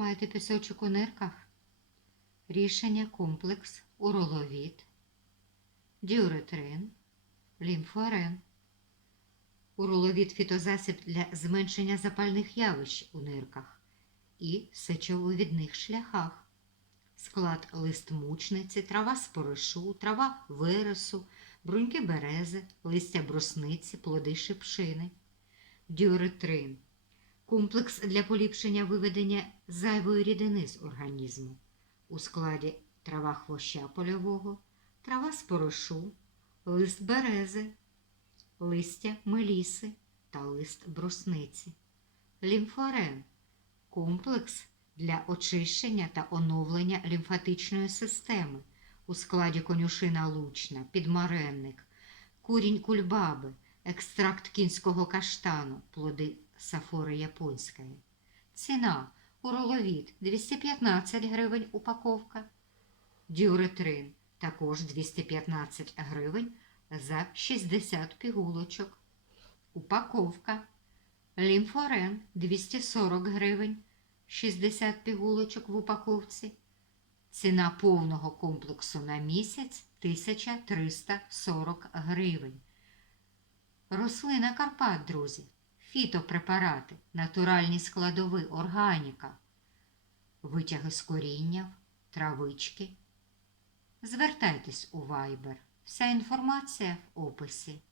Маєте пісочок у нирках? Рішення комплекс уроловіт, діуретрин, лімфорен. Уроловіт фітозасіб для зменшення запальних явищ у нирках і сечововідних шляхах. Склад лист мучниці, трава споришу, трава вересу, бруньки берези, листя брусниці, плоди шипшини. Діуретрин комплекс для поліпшення виведення зайвої рідини з організму. У складі трава хвоща польового, трава споришу, лист берези, листя меліси та лист брусниці. Лімфорен комплекс для очищення та оновлення лімфатичної системи у складі конюшина лучна, підмаренник, курінь кульбаби, екстракт кінського каштану, плоди сафори японської. Ціна уроловіт 215 гривень упаковка. Діуретрин також 215 гривень за 60 пігулочок. Упаковка. Лімфорен 240 гривень 60 пігулочок в упаковці. Ціна повного комплексу на місяць 1340 гривень. Рослина Карпат, друзі. Фітопрепарати, натуральні складови, органіка, витяги з коріння, травички. Звертайтесь у Viber. Вся інформація в описі.